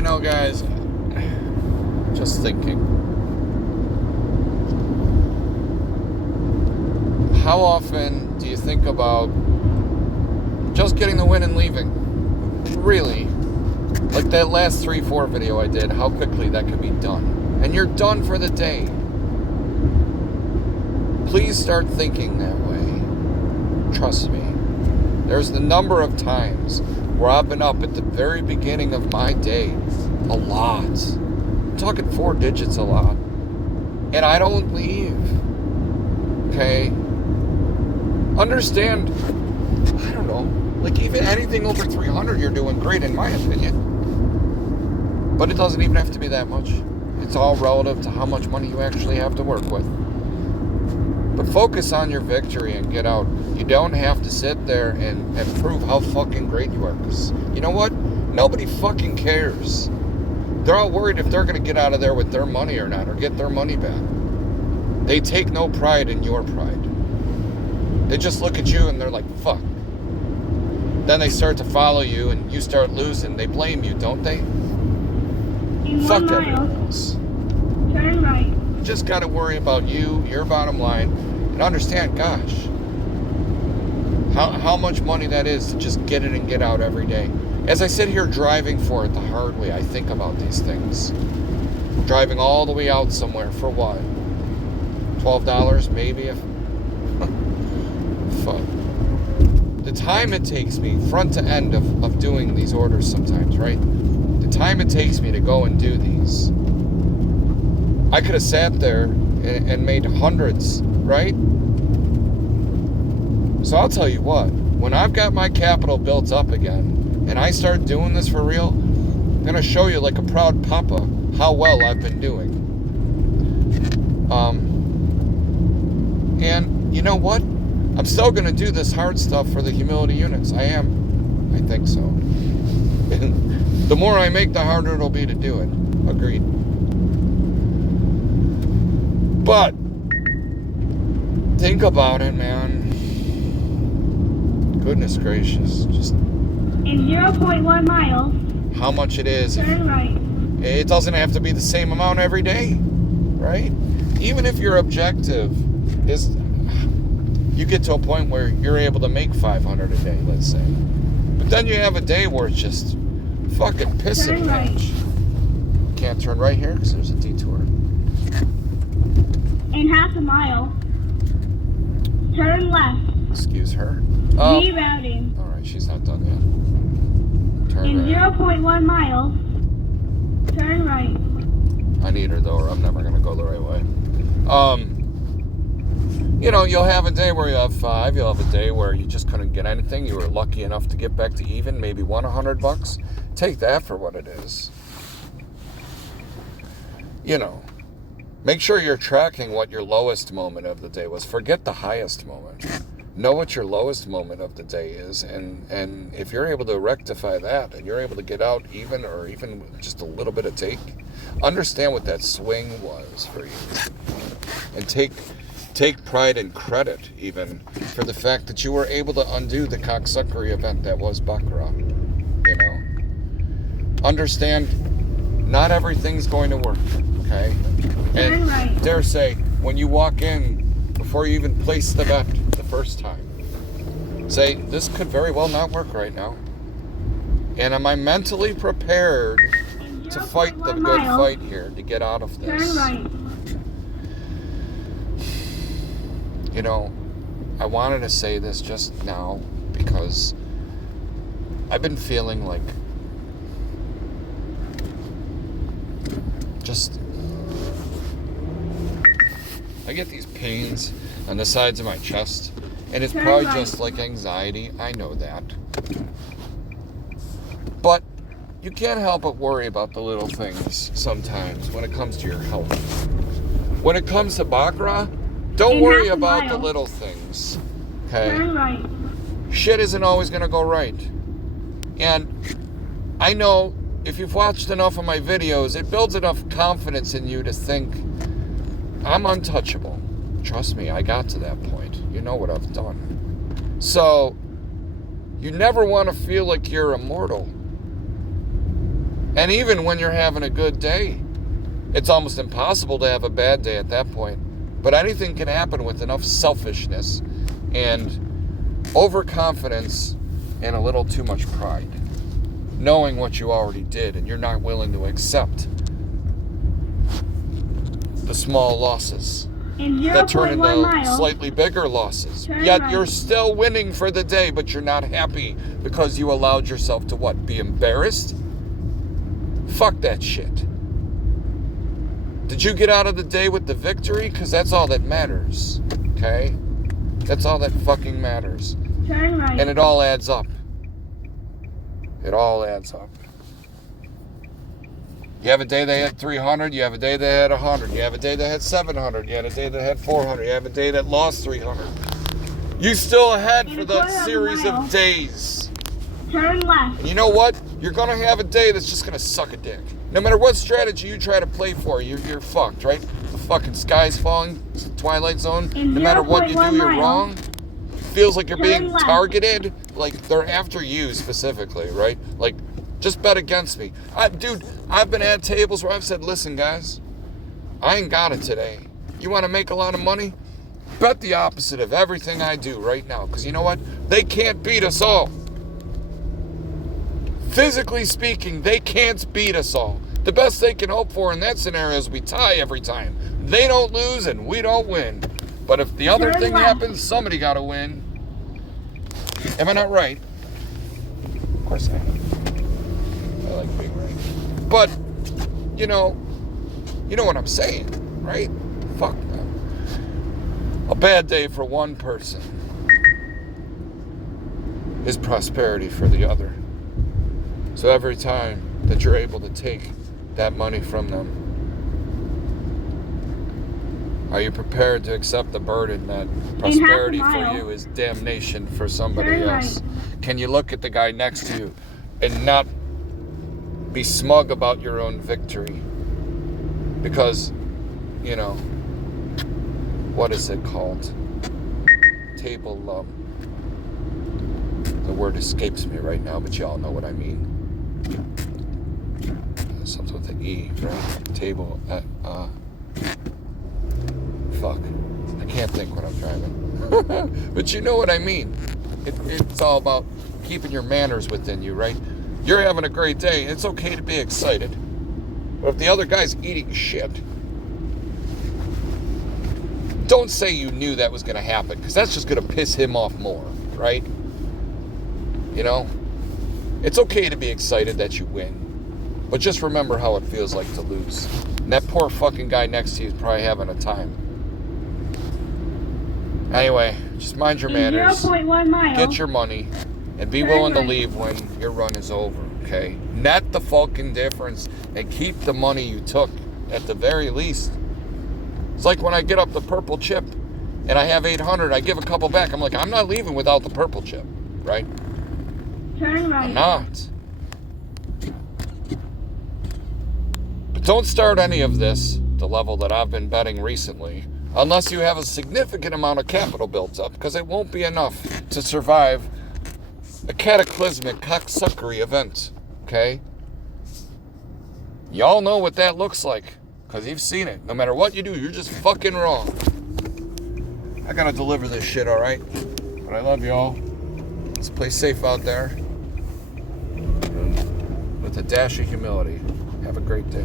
You know, guys, just thinking. How often do you think about just getting the win and leaving? Really? Like that last 3-4 video I did, how quickly that could be done. And you're done for the day. Please start thinking that way. Trust me. There's the number of times where I've been up at the very beginning of my day a lot. I'm talking 4 digits a lot. And I don't leave. Okay? Understand, I don't know, like even anything over 300 you're doing great in my opinion. But it doesn't even have to be that much. It's all relative to how much money you actually have to work with. But focus on your victory and get out. You don't have to sit there and prove how fucking great you are. Because you know what? Nobody fucking cares. They're all worried if they're going to get out of there with their money or not, or get their money back. They take no pride in your pride. They just look at you and they're like, fuck. Then they start to follow you and you start losing. They blame you, don't they? Fuck everyone else. Turn right. You just got to worry about you, your bottom line, and understand, gosh, how much money that is to just get it and get out every day. As I sit here driving for it the hard way, I think about these things. Driving all the way out somewhere for what? $12 maybe? Fuck. The time it takes me, front to end of doing these orders sometimes, right? The time it takes me to go and do these. I could have sat there and made hundreds, right? So I'll tell you what, when I've got my capital built up again, and I start doing this for real, I'm going to show you like a proud papa how well I've been doing. And you know what? I'm still going to do this hard stuff for the humility units. I am. I think so. And the more I make, the harder it'll be to do it. Agreed. But think about it, man. Goodness gracious. Just in 0.1 miles. How much it is. Turn right. It doesn't have to be the same amount every day, right? Even if your objective is, you get to a point where you're able to make 500 a day, let's say. But then you have a day where it's just fucking pissing match. Can't turn right here because there's a detour. In half a mile, turn left. Excuse her. Rerouting. All right, she's not done yet. Turn in right. 0.1 miles, turn right. I need her though, or I'm never gonna go the right way. You know, you'll have a day where you have 5. You'll have a day where you just couldn't get anything. You were lucky enough to get back to even, maybe won $100. Take that for what it is. You know, make sure you're tracking what your lowest moment of the day was. Forget the highest moment. Know what your lowest moment of the day is, and if you're able to rectify that, and you're able to get out even, or even just a little bit of take, understand what that swing was for you, and take pride and credit even for the fact that you were able to undo the cocksuckery event that was Baccarat. You know, understand, not everything's going to work, okay? And dare say, when you walk in, before you even place the bet the first time, say, this could very well not work right now. And am I mentally prepared to fight the good fight here, to get out of this? Turn right. You know, I wanted to say this just now because I've been feeling like I get these pains on the sides of my chest, and it's probably just like anxiety. I know that. But you can't help but worry about the little things sometimes when it comes to your health. When it comes to Baccarat, don't worry about the little things, okay? Turn right. Shit isn't always going to go right. And I know if you've watched enough of my videos, it builds enough confidence in you to think, I'm untouchable. Trust me, I got to that point. You know what I've done. So, you never want to feel like you're immortal. And even when you're having a good day, it's almost impossible to have a bad day at that point. But anything can happen with enough selfishness and overconfidence and a little too much pride. Knowing what you already did and you're not willing to accept the small losses that turn into slightly bigger losses. Yet you're still winning for the day, but you're not happy because you allowed yourself to what? Be embarrassed? Fuck that shit. Did you get out of the day with the victory? Because that's all that matters. Okay? That's all that fucking matters. Turn right. And it all adds up. It all adds up. You have a day that had 300, you have a day that had 100, you have a day that had 700, you had a day that had 400, you have a day that lost 300. You still ahead for the series of days. Turn left. And you know what? You're going to have a day that's just going to suck a dick. No matter what strategy you try to play for, you're fucked, right? The fucking sky's falling, it's the Twilight Zone. No matter what you do, you're wrong. Feels like you're being targeted. Like, they're after you specifically, right? Like, just bet against me. Dude, I've been at tables where I've said, listen, guys, I ain't got it today. You want to make a lot of money? Bet the opposite of everything I do right now. Because you know what? They can't beat us all. Physically speaking, they can't beat us all. The best they can hope for in that scenario is we tie every time. They don't lose and we don't win. But if the other thing happens, somebody got to win. Am I not right? Of course I am. I like being right. But, you know what I'm saying, right? Fuck them. A bad day for one person is prosperity for the other. So every time that you're able to take that money from them, are you prepared to accept the burden that prosperity for you is damnation for somebody else? Can you look at the guy next to you and not be smug about your own victory? Because, what is it called? Table love. The word escapes me right now, but y'all know what I mean. Something with an E, right? Table, fuck. I can't think when I'm driving. But you know what I mean. It's all about keeping your manners within you, right? You're having a great day. It's okay to be excited. But if the other guy's eating shit, don't say you knew that was going to happen, because that's just going to piss him off more, right? It's okay to be excited that you win. But just remember how it feels like to lose. And that poor fucking guy next to you is probably having a time. Anyway, just mind your manners. 0.1 miles. Get your money. And be willing to leave when your run is over, okay? Net the fucking difference and keep the money you took at the very least. It's like when I get up the purple chip and I have 800, I give a couple back. I'm like, I'm not leaving without the purple chip, right? Turn right. I'm not. But don't start any of this, the level that I've been betting recently, unless you have a significant amount of capital built up, because it won't be enough to survive a cataclysmic cocksuckery event, okay? Y'all know what that looks like, because you've seen it. No matter what you do, you're just fucking wrong. I gotta deliver this shit, alright? But I love y'all. Let's play safe out there. With a dash of humility. Have a great day.